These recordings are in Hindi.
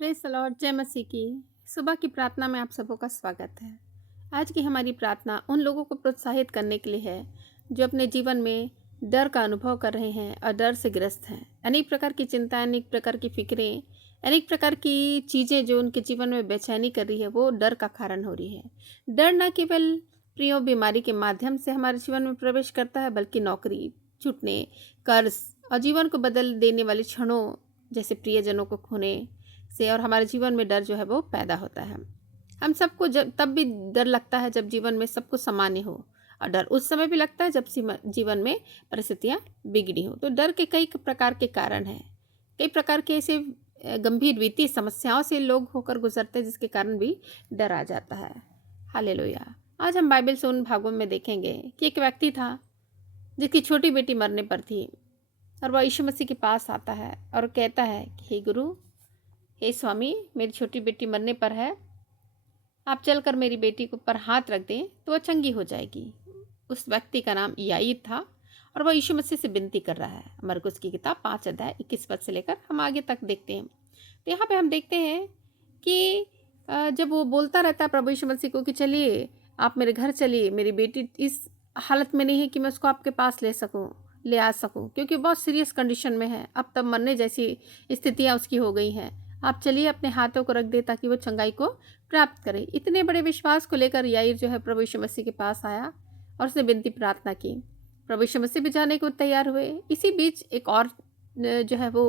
Praise the Lord. जय मसीह की। सुबह की प्रार्थना में आप सबों का स्वागत है। आज की हमारी प्रार्थना उन लोगों को प्रोत्साहित करने के लिए है जो अपने जीवन में डर का अनुभव कर रहे हैं और डर से ग्रस्त हैं। अनेक प्रकार की चिंताएं, अनेक प्रकार की फिक्रें, अनेक प्रकार की चीज़ें जो उनके जीवन में बेचैनी कर रही है, वो डर का कारण हो रही है। डर न केवल प्रियो बीमारी के माध्यम से हमारे जीवन में प्रवेश करता है, बल्कि नौकरी छूटने, कर्ज और जीवन को बदल देने वाले क्षणों जैसे प्रियजनों को खोने से और हमारे जीवन में डर जो है वो पैदा होता है। हम सबको जब तब भी डर लगता है जब जीवन में सब कुछ सामान्य हो, और डर उस समय भी लगता है जब जीवन में परिस्थितियाँ बिगड़ी हो। तो डर के कई प्रकार के कारण हैं, कई प्रकार के ऐसे गंभीर वित्तीय समस्याओं से लोग होकर गुजरते हैं जिसके कारण भी डर आ जाता है। हालेलुया। आज हम बाइबल से उन भागों में देखेंगे कि एक व्यक्ति था जिसकी छोटी बेटी मरने पर थी, और वह यीशु मसीह के पास आता है और कहता है कि हे गुरु, हे स्वामी, मेरी छोटी बेटी मरने पर है, आप चलकर मेरी बेटी के ऊपर हाथ रख दें तो वह चंगी हो जाएगी। उस व्यक्ति का नाम याईर था और वह यीशु मसीह से विनती कर रहा है। मरकुस की किताब 5 अध्याय 21 पद से लेकर हम आगे तक देखते हैं। तो यहाँ पे हम देखते हैं कि जब वो बोलता रहता है प्रभु यीशु मसीह को कि चलिए आप मेरे घर चलिए, मेरी बेटी इस हालत में नहीं है कि मैं उसको आपके पास ले आ सकूं, क्योंकि बहुत सीरियस कंडीशन में है, अब तब मरने जैसी स्थितियाँ उसकी हो गई हैं। आप चलिए अपने हाथों को रख दे ताकि वो चंगाई को प्राप्त करे। इतने बड़े विश्वास को लेकर याईर जो है प्रभु यीशु मसीह के पास आया और उसने विनती प्रार्थना की। प्रभु यीशु मसीह भी जाने को तैयार हुए। इसी बीच एक और जो है वो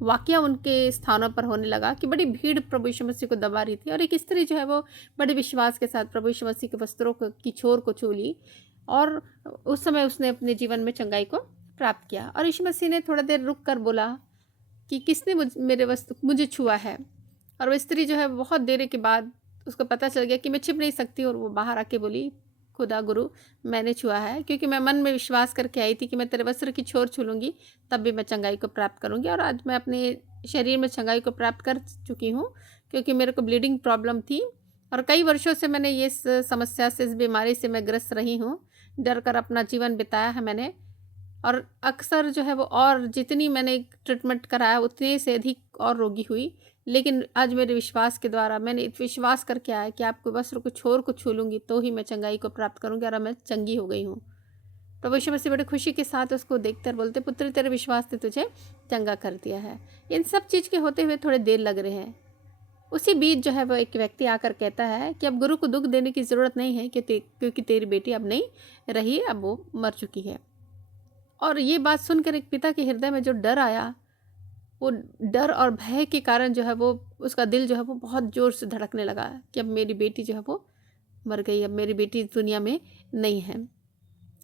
वाकया उनके स्थानों पर होने लगा कि बड़ी भीड़ प्रभु यीशु मसीह को दबा रही थी, और एक स्त्री जो है वो बड़े विश्वास के साथ प्रभु यीशु मसीह के वस्त्रों की छोर को छू ली, और उस समय उसने अपने जीवन में चंगाई को प्राप्त किया। और यीशु मसीह ने थोड़ा देर रुक कर बोला कि किसने मुझे छुआ है। और वो स्त्री जो है बहुत देर के बाद उसको पता चल गया कि मैं छिप नहीं सकती, और वो बाहर आके बोली, खुदा गुरु, मैंने छुआ है, क्योंकि मैं मन में विश्वास करके आई थी कि मैं तेरे वस्त्र की छोर छू लूँगी तब भी मैं चंगाई को प्राप्त करूँगी। और आज मैं अपने शरीर में चंगाई को प्राप्त कर चुकी हूँ, क्योंकि मेरे को ब्लीडिंग प्रॉब्लम थी और कई वर्षों से मैंने ये इस समस्या से, इस बीमारी से मैं ग्रस्त रही हूँ। डर कर अपना जीवन बिताया है मैंने, और अक्सर जो है वो, और जितनी मैंने ट्रीटमेंट कराया उतने से अधिक और रोगी हुई। लेकिन आज मेरे विश्वास के द्वारा मैंने विश्वास करके आया कि आपके वस्त्र को छोर को छू लूँगी तो ही मैं चंगाई को प्राप्त करूँगी, और अब मैं चंगी हो गई हूँ। प्रभु यीशु मसीह बड़ी खुशी के साथ उसको देखकर बोलते, पुत्र तेरे विश्वास ने तुझे चंगा कर दिया है। इन सब चीज़ के होते हुए थोड़े देर लग रहे हैं। उसी बीच जो है वो एक व्यक्ति आकर कहता है कि अब गुरु को दुख देने की ज़रूरत नहीं है, क्योंकि तेरी बेटी अब नहीं रही, अब वो मर चुकी है। और ये बात सुनकर एक पिता के हृदय में जो डर आया, वो डर और भय के कारण जो है वो उसका दिल जो है वो बहुत ज़ोर से धड़कने लगा कि अब मेरी बेटी जो है वो मर गई, अब मेरी बेटी इस दुनिया में नहीं है।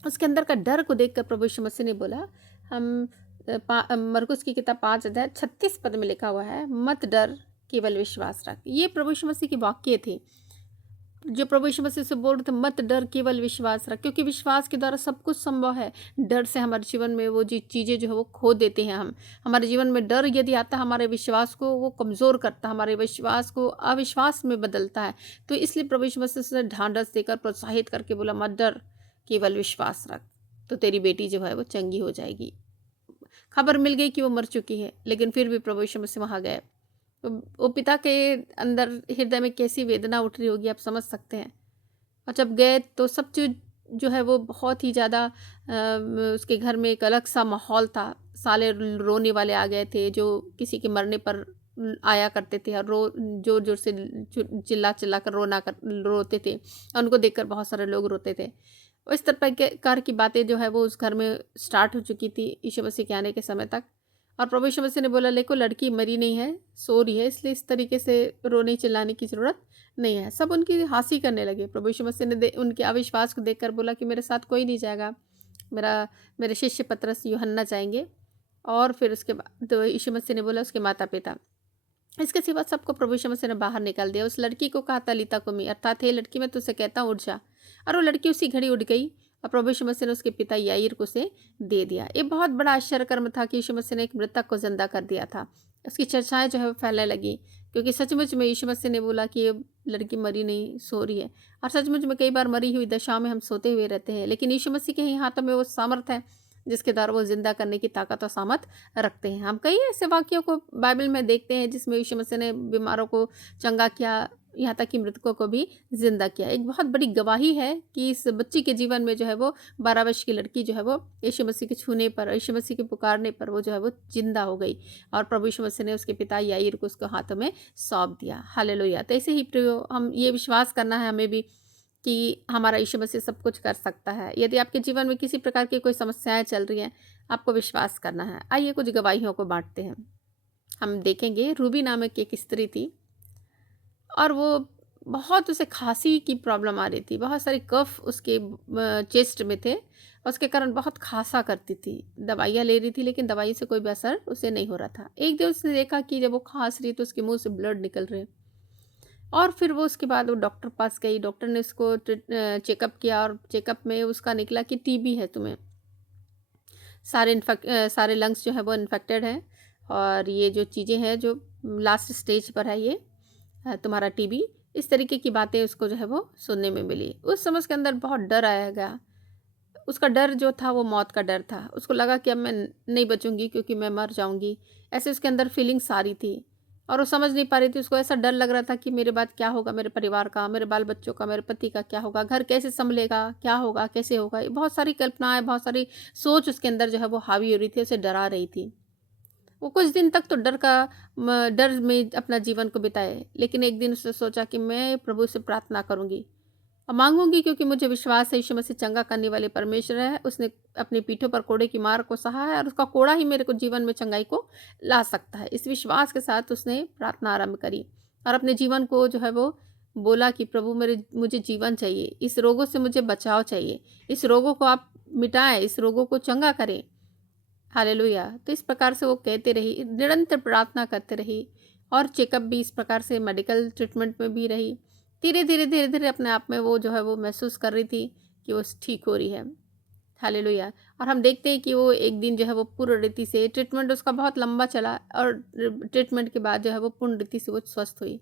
उसके अंदर का डर को देखकर प्रभु यीशु मसीह ने बोला, हम मरकुस की किताब 5 अध्याय 36 पद में लिखा हुआ है, मत डर, केवल विश्वास रख। ये प्रभु यीशु मसीह की वाक्य थी जो प्रभु यीशु मसीह से बोल रहे थे, मत डर, केवल विश्वास रख, क्योंकि विश्वास के द्वारा सब कुछ संभव है। डर से हमारे जीवन में वो जी चीज़ें जो है वो खो देते हैं हम। हमारे जीवन में डर यदि आता है, हमारे विश्वास को वो कमज़ोर करता है, हमारे विश्वास को अविश्वास में बदलता है। तो इसलिए प्रभु यीशु मसीह ने ढांढस देकर प्रोत्साहित करके बोला, मत डर, केवल विश्वास रख, तो तेरी बेटी जो है वो चंगी हो जाएगी। खबर मिल गई कि वो मर चुकी है, लेकिन फिर भी प्रभु यीशु मसीह वहाँ गए। तो वो पिता के अंदर हृदय में कैसी वेदना उठ रही होगी, आप समझ सकते हैं। और जब गए तो सब चीज़ जो है वो बहुत ही ज़्यादा उसके घर में एक अलग सा माहौल था। साले रोने वाले आ गए थे जो किसी के मरने पर आया करते थे, और जोर जोर से चिल्ला चिल्ला कर रोते थे, और उनको देखकर बहुत सारे लोग रोते थे। और इस प्रकार की बातें जो है वो उस घर में स्टार्ट हो चुकी थी यीशु मसीह के आने के समय तक। और प्रभु यीशु मसीह ने बोला, देखो लड़की मरी नहीं है, सो रही है, इसलिए इस तरीके से रोने चिल्लाने की ज़रूरत नहीं है। सब उनकी हंसी करने लगे। प्रभु यीशु मसीह ने उनके अविश्वास को देखकर बोला कि मेरे साथ कोई नहीं जाएगा, मेरे शिष्य पतरस यूहन्ना जाएंगे। और फिर उसके बाद तो यीशु मसीह ने बोला उसके माता पिता, इसके सिवा सबको प्रभु यीशु मसीह ने बाहर निकाल दिया। उस लड़की को कहा, तलीता कुमी, अर्थात हे लड़की, मैं तुझसे कहता हूँ उठ जा। और वो लड़की उसी घड़ी उठ गई, और प्रभु यीशु मसीह ने उसके पिता याईर को उसे दे दिया। ये बहुत बड़ा आश्चर्य कर्म था कि यीशु मसीह ने एक मृतक को जिंदा कर दिया था। उसकी चर्चाएं जो है वो फैलने लगी, क्योंकि सचमुच में यीशु मसीह ने बोला कि ये लड़की मरी नहीं, सो रही है। और सचमुच में कई बार मरी हुई दशा में हम सोते हुए रहते हैं, लेकिन यीशु मसीह के ही हाथों में वो सामर्थ है जिसके द्वारा वो ज़िंदा करने की ताकत और सामर्थ रखते हैं। हम कई ऐसे वाक्यों को बाइबल में देखते हैं जिसमें यीशु मसीह ने बीमारों को चंगा किया, यहाँ तक कि मृतकों को भी ज़िंदा किया। एक बहुत बड़ी गवाही है कि इस बच्ची के जीवन में जो है वो 12 वर्ष की लड़की जो है वो यीशु मसीह के छूने पर, यीशु मसीह के पुकारने पर वो जो है वो ज़िंदा हो गई और प्रभु यीशु मसीह ने उसके पिता याईर को उसके हाथों में सौंप दिया। हालेलुया। तो ऐसे ही प्रियो हम ये विश्वास करना है हमें भी कि हमारा यीशु मसीह सब कुछ कर सकता है। यदि आपके जीवन में किसी प्रकार की कोई समस्याएँ चल रही हैं, आपको विश्वास करना है। आइए कुछ गवाहियों को बाँटते हैं। हम देखेंगे रूबी नामक एक स्त्री थी और वो बहुत उसे खाँसी की प्रॉब्लम आ रही थी। बहुत सारे कफ उसके चेस्ट में थे। उसके कारण बहुत खाँसा करती थी। दवाइयाँ ले रही थी लेकिन दवाई से कोई भी असर उसे नहीं हो रहा था। एक दिन उसने देखा कि जब वो खाँस रही है तो उसके मुँह से ब्लड निकल रहे हैं। और फिर वो उसके बाद वो डॉक्टर पास गई। डॉक्टर ने उसको चेकअप किया और चेकअप में उसका निकला कि टीबी है तुम्हें। सारे लंग्स जो है वो इन्फेक्टेड हैं और ये जो चीज़ें हैं जो लास्ट स्टेज पर है ये तुम्हारा टीबी। इस तरीके की बातें उसको जो है वो सुनने में मिली। उस समय उसके अंदर बहुत डर आया गया। उसका डर जो था वो मौत का डर था। उसको लगा कि अब मैं नहीं बचूंगी क्योंकि मैं मर जाऊंगी। ऐसे उसके अंदर फीलिंग्स आ रही थी और वो समझ नहीं पा रही थी। उसको ऐसा डर लग रहा था कि मेरे बाद क्या होगा, मेरे परिवार का, मेरे बाल बच्चों का, मेरे पति का क्या होगा, घर कैसे संभलेगा, क्या होगा, कैसे होगा। ये बहुत सारी कल्पनाएं, बहुत सारी सोच उसके अंदर जो है वो हावी हो रही थी, उसे डरा रही थी। वो कुछ दिन तक तो डर में अपना जीवन को बिताए, लेकिन एक दिन उसने सोचा कि मैं प्रभु से प्रार्थना करूंगी और मांगूंगी क्योंकि मुझे विश्वास है यीशु मसीह चंगा करने वाले परमेश्वर है। उसने अपनी पीठों पर कोड़े की मार को सहा है और उसका कोड़ा ही मेरे को जीवन में चंगाई को ला सकता है। इस विश्वास के साथ उसने प्रार्थना आरंभ करी और अपने जीवन को जो है वो बोला कि प्रभु मुझे जीवन चाहिए, इस रोगों से मुझे बचाव चाहिए, इस रोगों को आप मिटाएं, इस रोगों को चंगा करें। हालेलुया। तो इस प्रकार से वो कहते रही, निरंतर प्रार्थना करते रही और चेकअप भी इस प्रकार से मेडिकल ट्रीटमेंट में भी रही। धीरे धीरे अपने आप में वो जो है वो महसूस कर रही थी कि वो ठीक हो रही है। हालेलुया। और हम देखते हैं कि वो एक दिन जो है वो पूर्ण रीति से ट्रीटमेंट उसका बहुत लंबा चला और ट्रीटमेंट के बाद जो है वो पूर्ण रीति से वो स्वस्थ हुई।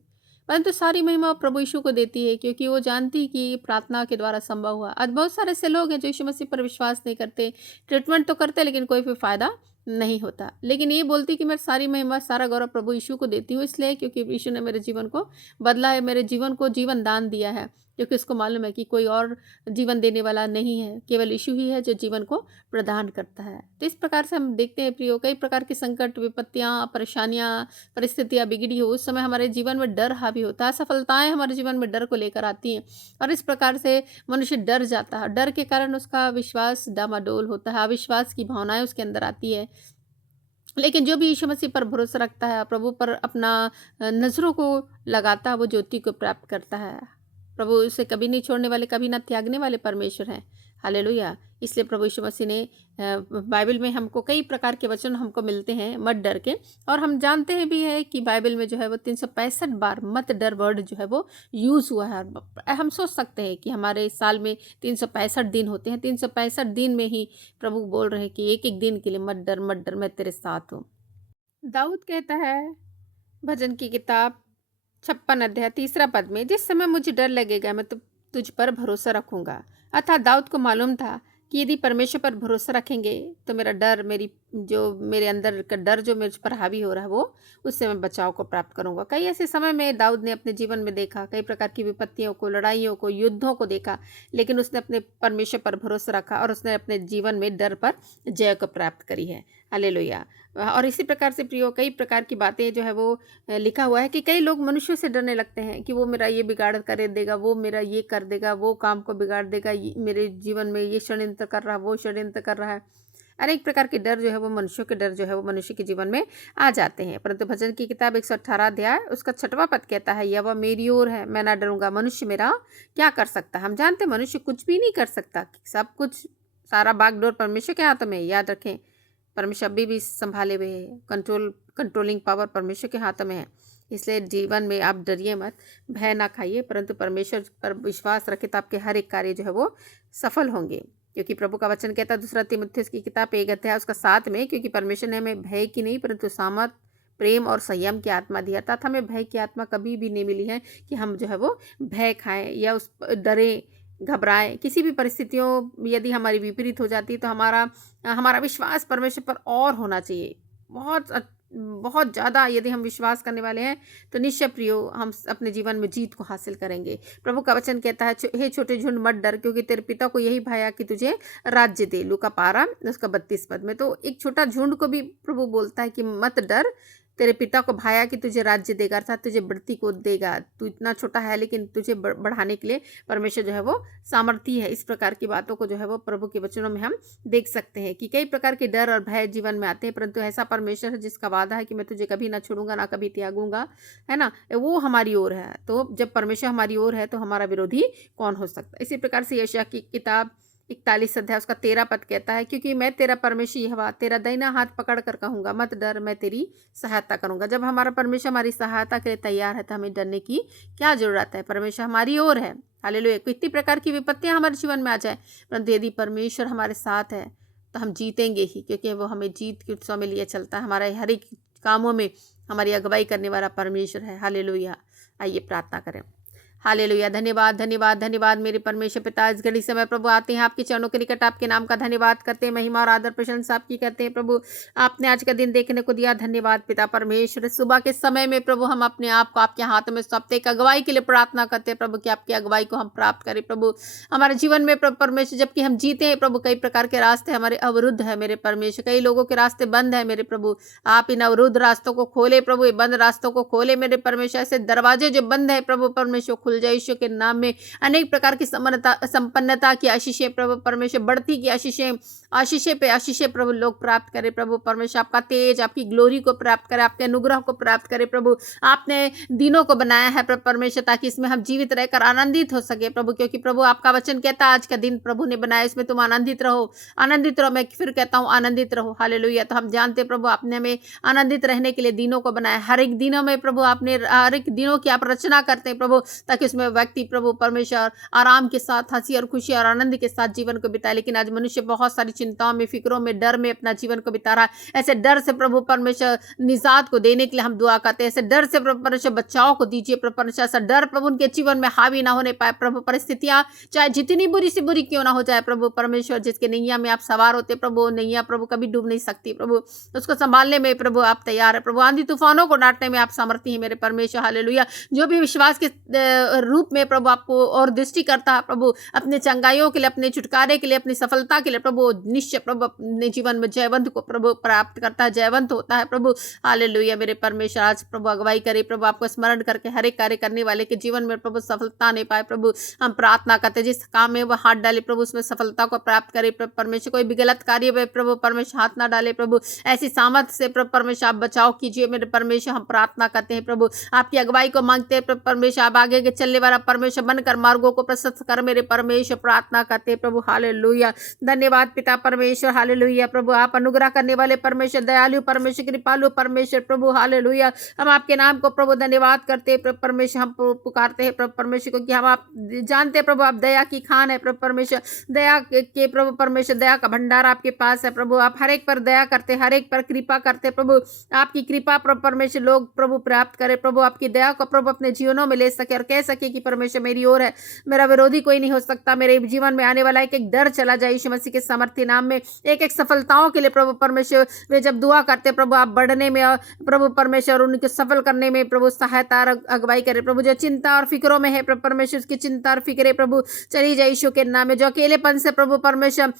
परंतु सारी महिमा वो प्रभु यीशु को देती है क्योंकि वो जानती कि ये प्रार्थना के द्वारा संभव हुआ। आज बहुत सारे ऐसे लोग हैं जो यीशु मसीह पर विश्वास नहीं करते, ट्रीटमेंट तो करते लेकिन कोई भी फायदा नहीं होता। लेकिन ये बोलती कि मैं सारी महिमा, सारा गौरव प्रभु यीशु को देती हूँ, इसलिए क्योंकि यीशु ने मेरे जीवन को बदला है, मेरे जीवन को जीवन दान दिया है। क्योंकि उसको मालूम है कि कोई और जीवन देने वाला नहीं है, केवल यीशु ही है जो जीवन को प्रदान करता है। तो इस प्रकार से हम देखते हैं प्रियो, कई प्रकार के संकट, विपत्तियाँ, परेशानियाँ, परिस्थितियाँ बिगड़ी हो, उस समय हमारे जीवन में डर हावी होता है। असफलताएं हमारे जीवन में डर को लेकर आती हैं और इस प्रकार से मनुष्य डर जाता है। डर के कारण उसका विश्वास डामाडोल होता है, अविश्वास की भावनाएं उसके अंदर आती है। लेकिन जो भी यीशु मसीह पर भरोसा रखता है, प्रभु पर अपना नज़रों को लगाता है, वो ज्योति को प्राप्त करता है। प्रभु उसे कभी नहीं छोड़ने वाले, कभी ना त्यागने वाले परमेश्वर हैं। हालेलुया। इसलिए प्रभु यीशु मसीह ने बाइबल में हमको कई प्रकार के वचन हमको मिलते हैं मत डर के। और हम जानते हैं भी है कि बाइबल में जो है वो 365 बार मत डर वर्ड जो है वो यूज़ हुआ है। हम सोच सकते हैं कि हमारे साल में 365 दिन होते हैं, 365 दिन में ही प्रभु बोल रहे हैं कि एक एक दिन के लिए मत डर, मैं तेरे साथ हूँ। दाऊद कहता है भजन की किताब 56 अध्याय 3 पद में, जिस समय मुझे डर लगेगा मैं तो तुझ पर भरोसा रखूंगा। अर्थात दाऊद को मालूम था कि यदि परमेश्वर पर भरोसा रखेंगे तो मेरा डर, मेरे अंदर का डर जो मुझ पर हावी हो रहा है वो, उससे मैं बचाव को प्राप्त करूंगा। कई ऐसे समय में दाऊद ने अपने जीवन में देखा, कई प्रकार की विपत्तियों को, लड़ाइयों को, युद्धों को देखा, लेकिन उसने अपने परमेश्वर पर भरोसा रखा और उसने अपने जीवन में डर पर जय को प्राप्त करी है। हालेलुया। और इसी प्रकार से प्रियो, कई प्रकार की बातें जो है वो लिखा हुआ है कि कई लोग मनुष्यों से डरने लगते हैं कि वो मेरा ये बिगाड़ कर देगा, वो मेरा ये कर देगा, वो काम को बिगाड़ देगा, मेरे जीवन में ये षड्यंत्र कर रहा है, वो षड्यंत्र कर रहा है। अनेक प्रकार के डर जो है वो, मनुष्यों के डर जो है वो मनुष्य के जीवन में आ जाते हैं। परंतु भजन की किताब 118 अध्याय उसका 6वां पद कहता है, यह वह मेरी ओर है, मैं ना डरूंगा। मनुष्य मेरा क्या कर सकता। हम जानते हैं मनुष्य कुछ भी नहीं कर सकता। सब कुछ, सारा बागडोर परमेश्वर के हाथों में। याद रखें, परमेश्वर अभी भी संभाले हुए है। कंट्रोलिंग पावर परमेश्वर के हाथों में है। इसलिए जीवन में आप डरिए मत, भय ना खाइए, परंतु परमेश्वर पर विश्वास रखें तो आपके हर एक कार्य जो है वो सफल होंगे। क्योंकि प्रभु का वचन कहता है 2 तीमुथियुस की किताब 1 अध्याय उसका 7 में, क्योंकि परमेश्वर ने हमें भय की नहीं परंतु सामर्थ, प्रेम और संयम की आत्मा दिया था। हमें भय की आत्मा कभी भी नहीं मिली है कि हम जो है वो भय खाएं या उस डरें घबराएं। किसी भी परिस्थितियों यदि हमारी विपरीत हो जाती है तो हमारा हमारा विश्वास परमेश्वर पर और होना चाहिए। बहुत ज़्यादा यदि हम विश्वास करने वाले हैं तो निश्चय प्रियो हम अपने जीवन में जीत को हासिल करेंगे। प्रभु का वचन कहता है, हे छोटे झुंड मत डर, क्योंकि तेरे पिता को यही भाया कि तुझे राज्य दे। लूका 12 उसका 32 पद में। तो एक छोटा झुंड को भी प्रभु बोलता है कि मत डर, तेरे पिता को भाया कि तुझे राज्य देगा, अर्थात तुझे बढ़ती को देगा। तू इतना छोटा है लेकिन तुझे बढ़ाने के लिए परमेश्वर जो है वो सामर्थी है। इस प्रकार की बातों को जो है वो प्रभु के वचनों में हम देख सकते हैं कि कई प्रकार के डर और भय जीवन में आते हैं, परंतु ऐसा परमेश्वर है जिसका वादा है कि मैं तुझे कभी ना छोड़ूंगा ना कभी त्यागूंगा, है ना, वो हमारी ओर है। तो जब परमेश्वर हमारी ओर है तो हमारा विरोधी कौन हो सकता है। इसी प्रकार से यशायाह की किताब 41 अध्याय उसका 13 पद कहता है, क्योंकि मैं तेरा परमेश्वर यहोवा तेरा दाहिना हाथ पकड़ कर कहूँगा, मत डर, मैं तेरी सहायता करूँगा। जब हमारा परमेश्वर हमारी सहायता के लिए तैयार है तो हमें डरने की क्या जरूरत है। परमेश्वर हमारी ओर है। हालेलुया। कितनी प्रकार की विपत्तियां हमारे जीवन में आ जाए, परंतु यदि परमेश्वर हमारे साथ है तो हम जीतेंगे ही, क्योंकि वो हमें जीत के उत्सव में लिए चलता है। हमारे हर एक कामों में हमारी अगुवाई करने वाला परमेश्वर है। हालेलुया। आइए प्रार्थना करें। हालेलुया। धन्यवाद धन्यवाद धन्यवाद मेरे परमेश्वर पिता, इस घड़ी समय प्रभु आते हैं आपके चरणों के निकट, आपके नाम का धन्यवाद करते हैं, महिमा और आदर प्रशंसा आपकी करते हैं। प्रभु आपने आज का दिन देखने को दिया, धन्यवाद पिता परमेश्वर। सुबह के समय में प्रभु हम अपने आप को आपके हाथ में सौंपते एक अगुवाई के लिए प्रार्थना करते हैं प्रभु कि आपकी अगुवाई को हम प्राप्त करें प्रभु हमारे जीवन में। प्रभु परमेश्वर जबकि हम जीते हैं प्रभु, कई प्रकार के रास्ते हमारे अवरुद्ध है मेरे परमेश्वर, कई लोगों के रास्ते बंद है मेरे प्रभु। आप इन अवरुद्ध रास्तों को खोले प्रभु, ये बंद रास्तों को खोले मेरे परमेश्वर। ऐसे दरवाजे जो बंद है प्रभु परमेश्वर खुल जाए यीशु के नाम में। अनेक प्रकार की संपन्नता की आशीषें प्रभु परमेश्वर, बढ़ती की आशीषें पे आशीषें प्रभु लोग प्राप्त करें प्रभु परमेश्वर। आपका तेज आपकी ग्लोरी को प्राप्त करें, आपके अनुग्रह को प्राप्त करें प्रभु। आपने दिनों को बनाया है प्रभु परमेश्वर ताकि इसमें हम जीवित रहकर आनंदित हो सके प्रभु, क्योंकि प्रभु आपका वचन कहता है आज का दिन प्रभु ने बनाया, इसमें तुम आनंदित रहो, आनंदित रहो। मैं फिर कहता हूँ आनंदित रहो। हालेलुया। तो हम जानते प्रभु आपने हमें आनंदित रहने के लिए दिनों को बनाया। हर एक दिनों में प्रभु आपने हर एक दिनों की आप रचना करते हैं प्रभु, ताकि उसमें व्यक्ति प्रभु परमेश्वर आराम के साथ, हंसी और खुशी और आनंद के साथ जीवन को बिताए। लेकिन आज मनुष्य बहुत सारी चिंताओं में, फिक्रों में, डर में अपना जीवन को बिता रहा है। ऐसे डर से प्रभु परमेश्वर निजात को देने के लिए हम दुआ करते हैं। ऐसे डर से प्रभु परमेश्वर बचाव को दीजिए प्रभु परमेश्वर। ऐसा डर प्रभु उनके जीवन में हावी ना होने पाए प्रभु। परिस्थितियां चाहे जितनी बुरी से बुरी क्यों ना हो जाए प्रभु परमेश्वर, जिसके नैया में आप सवार होते प्रभु, नैया प्रभु कभी डूब नहीं सकती प्रभु, उसको संभालने में प्रभु आप तैयार है प्रभु। आंधी तूफानों को डांटने में आप सामर्थ्य हैं मेरे परमेश्वर। हालेलुया। जो भी विश्वास के रूप में प्रभु आपको और दृष्टि करता है प्रभु, अपने चंगाइयों के लिए, अपने छुटकारे के लिए, अपनी सफलता के लिए प्रभु, निश्चय प्रभु अपने जीवन में जयवंत को प्रभु प्राप्त करता है, जयवंत होता है प्रभु। हालेलुया मेरे परमेश्वर। आज प्रभु अगुवाई करे प्रभु, आपको स्मरण करके हर एक कार्य करने वाले के जीवन में प्रभु सफलता नहीं पाए प्रभु, हम प्रार्थना करते जिस काम में वो हाथ डाले प्रभु उसमें सफलता को प्राप्त करे प्रभु परमेश्वर। कोई भी गलत कार्य में प्रभु परमेश्वर हाथ ना डाले प्रभु, ऐसी सामर्थ्य से प्रभु परमेश्वर आप बचाव कीजिए मेरे परमेश्वर। हम प्रार्थना करते हैं प्रभु, आपकी अगुवाई को मांगते हैं प्रभु परमेश्वर। आप आगे के चलने वाला परमेश्वर बनकर मार्गों को प्रशस्त कर मेरे परमेश्वर, प्रार्थना करते हैं प्रभु। हालेलुया। धन्यवाद पिता परमेश्वर। हालेलुया प्रभु, आप अनुग्रह करने वाले परमेश्वर, दयालु परमेश्वर, कृपालु परमेश्वर प्रभु। हालेलुया। हम आपके नाम को प्रभु धन्यवाद करते हैं प्रभु परमेश्वर। हम पुकारते हैं प्रभु परमेश्वर को कि हम आप जानते हैं प्रभु आप दया की खान है प्रभु परमेश्वर। दया के प्रभु परमेश्वर, दया का भंडार आपके पास है प्रभु। आप हर एक पर दया करते, हर एक पर कृपा करते प्रभु। आपकी कृपा प्रभु परमेश्वर लोग प्रभु प्राप्त करे प्रभु, आपकी दया को प्रभु अपने जीवनों में ले सके और कह सके कि परमेश्वर मेरी ओर है, मेरा विरोधी कोई नहीं हो सकता। मेरे जीवन में आने वाला एक एक डर चला जाए यीशु मसीह के सामर्थ्य नाम में। एक एक सफलताओं के लिए प्रभु परमेश्वर वे जब दुआ करते प्रभु, आप बढ़ने में प्रभु परमेश्वर उनको सफल करने में प्रभु सहायता और अगुवाई करे प्रभु। जो चिंता और फिक्रों में है प्रभु परमेश्वर, उसकी चिंता और फिक्रे प्रभु चली जाए यीशु के नाम में। जो अकेलेपन से प्रभु परमेश्वर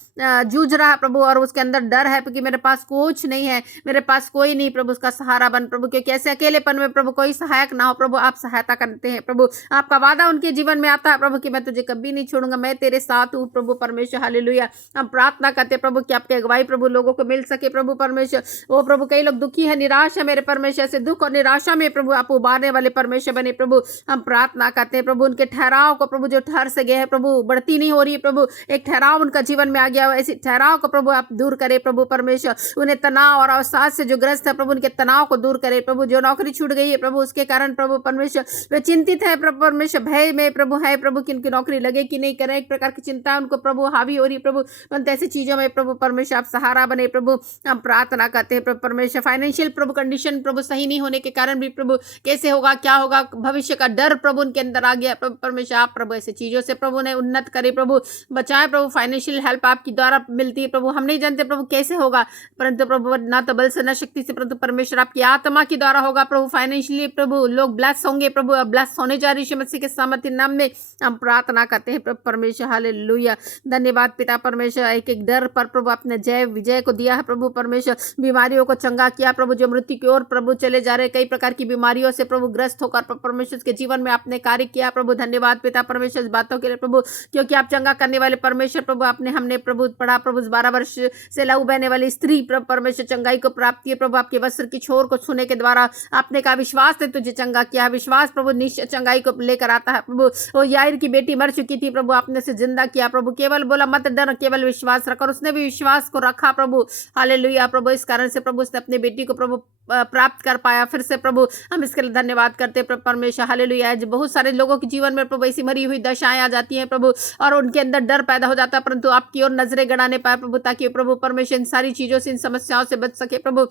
जूझ रहा है प्रभु और उसके अंदर डर है कि मेरे पास कुछ नहीं है, मेरे पास कोई नहीं प्रभु, उसका सहारा बन प्रभु, क्योंकि ऐसे अकेलेपन में प्रभु कोई सहायक ना हो प्रभु, आप सहायता करते हैं प्रभु। आपका वादा उनके जीवन में आता है प्रभु कि मैं तुझे कभी नहीं छोड़ूंगा, मैं तेरे साथ हूँ प्रभु परमेश्वर। हालेलुया। हम प्रार्थना करते प्रभु कि आपके अगुवाई प्रभु लोगों को मिल सके प्रभु परमेश्वर। वो प्रभु कई लोग दुखी है, निराश है मेरे परमेश्वर, से दुख और निराशा में प्रभु आप उबारने वाले परमेश्वर बने प्रभु। हम प्रार्थना करते हैं प्रभु उनके ठहराव को प्रभु, जो ठहर से गए हैं प्रभु, बढ़ती नहीं हो रही है प्रभु, एक ठहराव उनका जीवन में आ गया हो, ऐसी ठहराव को प्रभु आप दूर करें प्रभु परमेश्वर। उन्हें तनाव और अवसाद से जो ग्रस्त है प्रभु, उनके तनाव को दूर करें प्रभु। जो नौकरी छूट गई है प्रभु उसके कारण प्रभु परमेश्वर वे चिंतित है प्रभु परमेश्वर भय में प्रभु है प्रभु कि उनकी नौकरी लगे कि नहीं करें, एक प्रकार की चिंता उनको प्रभु हावी हो रही प्रभु, उन ऐसी चीजों में प्रभु परमेश्वर आप सहारा बने प्रभु। हम प्रार्थना करते हैं प्रभु परमेश्वर फाइनेंशियल प्रभु कंडीशन प्रभु सही नहीं होने के कारण भी प्रभु कैसे होगा क्या होगा, भविष्य का डर प्रभु उनके अंदर आ गया प्रभु परमेश्वर। आप प्रभु ऐसी चीजों से प्रभु ने उन्नत करे प्रभु, बचाए प्रभु। फाइनेंशियल हेल्प आपकी द्वारा मिलती है प्रभु, हम नहीं जानते प्रभु कैसे होगा, परंतु प्रभु ना तो बल से न शक्ति से, परंतु परमेश्वर आपकी आत्मा के द्वारा होगा प्रभु। फाइनेंशियली प्रभु लोग ब्लेस होंगे प्रभु, अब ब्लेस होने जा रही यीशु मसीह के सामर्थ्य नाम में हम प्रार्थना करते हैं प्रभु परमेश्वर। हालेलुया, धन्यवाद पिता परमेश्वर। एक एक डर पर प्रभु आपने जय विजय को दिया है प्रभु परमेश्वर, बीमारियों को चंगा किया प्रभु, जो मृत्यु की ओर प्रभु चले जा रहे कई प्रकार की बीमारियों से प्रभु ग्रस्त होकर प्रभु परमेश्वर के जीवन में आपने कार्य किया प्रभु। धन्यवाद पिता परमेश्वर इस बातों के लिए प्रभु, क्योंकि आप चंगा करने वाले परमेश्वर प्रभु। आपने हमने प्रभु पढ़ा प्रभु 12 वर्ष से लहू बहने वाली स्त्री प्रभु परमेश्वर चंगाई को प्राप्त किए प्रभु, आपके वस्त्र की छोर को छूने के द्वारा आपने कहा विश्वास ने तुझे चंगा किया। विश्वास प्रभु निश्चय चंगाई को लेकर आता है प्रभु। वो याईर की बेटी मर चुकी थी प्रभु, आपने उसे जिंदा किया प्रभु, केवल बोला मत डर, केवल विश्वास रखा, और उसने भी विश्वास को रखा प्रभु। हालेलुया प्रभु, इस कारण से प्रभु उसने अपनी बेटी को प्रभु प्राप्त कर पाया फिर से प्रभु। हम इसके लिए धन्यवाद करते हैं प्रभु परमेश्वर। हालेलुया, आज बहुत सारे लोगों के जीवन में प्रभु ऐसी मरी हुई दशाएं आ जाती हैं प्रभु, और उनके अंदर डर पैदा हो जाता है, परंतु आपकी ओर नजरें गड़ाने पाए प्रभु, ताकि प्रभु परमेश्वर इन सारी चीजों से इन समस्याओं से बच सके प्रभु।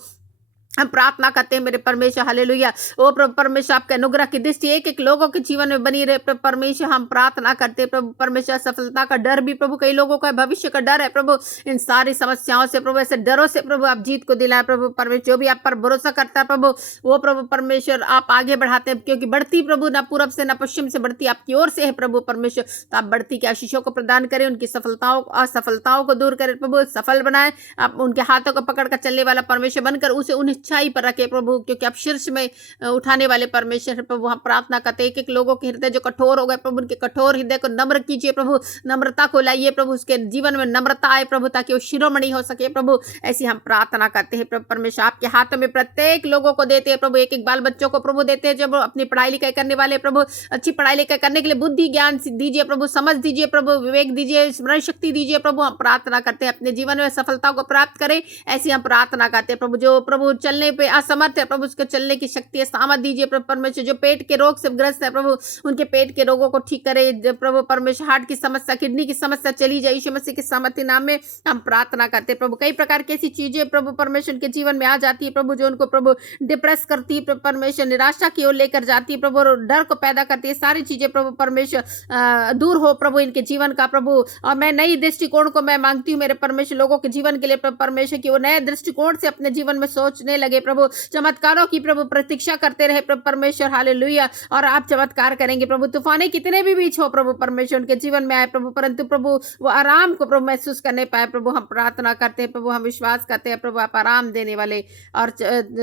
हम प्रार्थना करते हैं मेरे परमेश्वर। हालेलुया, ओ प्रभु परमेश्वर आपके अनुग्रह की दृष्टि एक एक लोगों के जीवन में बनी रहे प्रभु परमेश्वर। हम प्रार्थना करते हैं प्रभु परमेश्वर, सफलता का डर भी प्रभु कई लोगों का भविष्य का डर है प्रभु, इन सारी समस्याओं से प्रभु ऐसे डरों से प्रभु आप जीत को दिलाए प्रभु परमेश्वर। जो भी आप पर भरोसा करता है प्रभु वो प्रभु परमेश्वर आप आगे बढ़ाते हैं, क्योंकि बढ़ती प्रभु न पूरब से न पश्चिम से बढ़ती आपकी ओर से है प्रभु परमेश्वर। तो आप बढ़ती के आशीषों को प्रदान करें, उनकी सफलताओं असफलताओं को दूर करें प्रभु, सफल बनाए। आप उनके हाथों को पकड़कर चलने वाला परमेश्वर बनकर उसे उन ऊंचाई पर रखे प्रभु, क्योंकि आप शीर्ष में उठाने वाले परमेश्वर प्रभु। हम प्रार्थना करते हैं एक एक लोगों के हृदय जो कठोर हो गए प्रभु, उनके कठोर हृदय को नम्र कीजिए प्रभु, नम्रता को लाइए प्रभु, उसके जीवन में नम्रता आए प्रभु, ताकि वो शिरोमणि हो सके प्रभु। ऐसी हम प्रार्थना करते हैं प्रभु परमेश्वर। आपके हाथों में प्रत्येक लोगों को देते हैं प्रभु, एक एक बाल बच्चों को प्रभु देते हैं, जब अपनी पढ़ाई लिखाई करने वाले प्रभु, अच्छी पढ़ाई लिखाई करने के लिए बुद्धि ज्ञान दीजिए प्रभु, समझ दीजिए प्रभु, विवेक दीजिए, स्मरण शक्ति दीजिए प्रभु। हम प्रार्थना करते हैं अपने जीवन में सफलता को प्राप्त करें, ऐसी हम प्रार्थना करते हैं प्रभु। जो प्रभु चलने पे असमर्थ है प्रभु, उसको चलने की शक्ति है सामर्थ दीजिए प्रभु परमेश्वर। जो पेट के रोग से ग्रस्त है प्रभु, उनके पेट के रोगों को ठीक करे प्रभु परमेश्वर। हार्ट की समस्या, किडनी की समस्या चली जाए यीशु मसीह के सामर्थ्य नाम में हम प्रार्थना करते हैं प्रभु। कई प्रकार की ऐसी चीजें प्रभु परमेश्वर के जीवन में आ जाती है प्रभु, जो उनको प्रभु डिप्रेस करती है प्रभु परमेश्वर, निराशा की ओर लेकर जाती है प्रभु, डर को पैदा करती है। सारी चीजें प्रभु परमेश्वर दूर हो प्रभु इनके जीवन का प्रभु। और मैं नई दृष्टिकोण को मैं मांगती हूँ मेरे परमेश्वर लोगों के जीवन के लिए प्रभु परमेश्वर, की वो नए दृष्टिकोण से अपने जीवन में सोचने लगे प्रभु, चमत्कारों की प्रभु प्रतीक्षा करते रहे प्रभु परमेश्वर। हालेलुया, और आप चमत्कार करेंगे प्रभु। तूफाने कितने भी बीच हो प्रभु परमेश्वर उनके जीवन में आए प्रभु, परंतु प्रभु वो आराम को प्रभु महसूस करने पाए प्रभु। हम प्रार्थना करते हैं प्रभु, हम विश्वास करते हैं प्रभु, आप आराम देने वाले और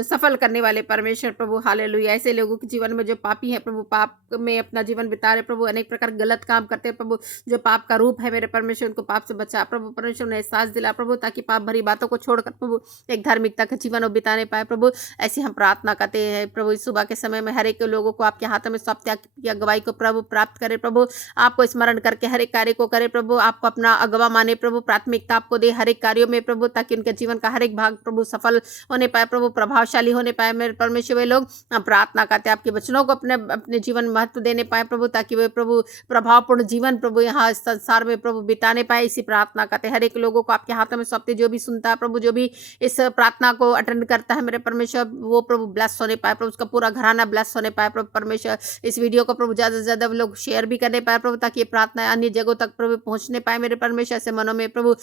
सफल करने वाले परमेश्वर प्रभु। हालेलुया, ऐसे लोगों के जीवन में जो पापी है प्रभु, पाप में अपना जीवन बिता रहे प्रभु, अनेक प्रकार गलत काम करते हैं प्रभु, जो पाप का रूप है मेरे परमेश्वर, उनको पाप से बचा प्रभु परमेश्वर ने एहसास दिला प्रभु, ताकि पाप भरी बातों को छोड़कर प्रभु एक धार्मिकता का जीवन बिताने पाए प्रभु। ऐसी हम प्रार्थना करते हैं प्रभु। इस सुबह के समय में हर एक लोगों को आपके हाथों में सौंपते आपकी अगुवाई को प्रभु प्राप्त करे प्रभु, आपको स्मरण करके हर एक कार्य को करे प्रभु, आपको अपना अगवा माने प्रभु, प्राथमिकता आपको दे हर एक कार्यों में प्रभु, ताकि उनके जीवन का हर एक भाग प्रभु सफल होने पाए प्रभु, प्रभावशाली होने पाए मेरे परमेश्वर। वे लोग हम प्रार्थना करते हैं आपके वचनों को अपने जीवन में महत्व देने पाए प्रभु, ताकि वे प्रभु प्रभावपूर्ण जीवन प्रभु यहाँ इस संसार में प्रभु बिताने पाए। इसी प्रार्थना करते हैं हर एक लोगों को आपके हाथों में सौंपते, जो भी सुनता है प्रभु, जो भी इस प्रार्थना को अटेंड करता है मेरे परमेश्वर, वो प्रभु ब्लेस होने पाए प्रभु, उसका पूरा घराना ब्लेस होने पाए प्रभु परमेश्वर। इस वीडियो को प्रभु ज़्यादा से ज़्यादा लोग शेयर भी करने पाए प्रभु, ताकि ये प्रार्थना अन्य जगहों तक प्रभु पहुंचने पाए मेरे परमेश्वर। ऐसे मनों में प्रभु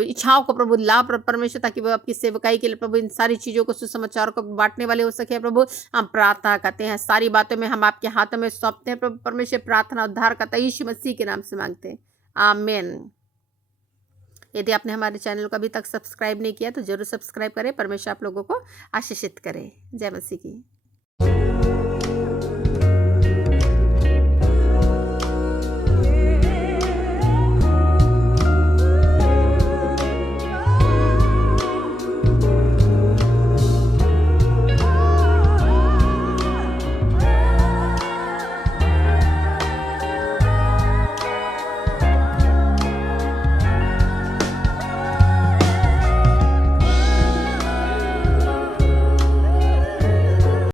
इच्छाओं को प्रभु ला प्रभु परमेश्वर, ताकि वो आपकी सेवकाई के लिए प्रभु इन सारी चीज़ों को सुसमाचार को बांटने वाले हो सके प्रभु। हम प्रार्थना करते हैं, सारी बातों में हम आपके हाथों में सौंपते हैं प्रभु परमेश्वर। प्रार्थना उद्धार करता यीशु मसीह के नाम से मांगते हैं, आमीन। यदि आपने हमारे चैनल को अभी तक सब्सक्राइब नहीं किया तो जरूर सब्सक्राइब करें। परमेश्वर आप लोगों को आशीषित करे। जय मसीह की।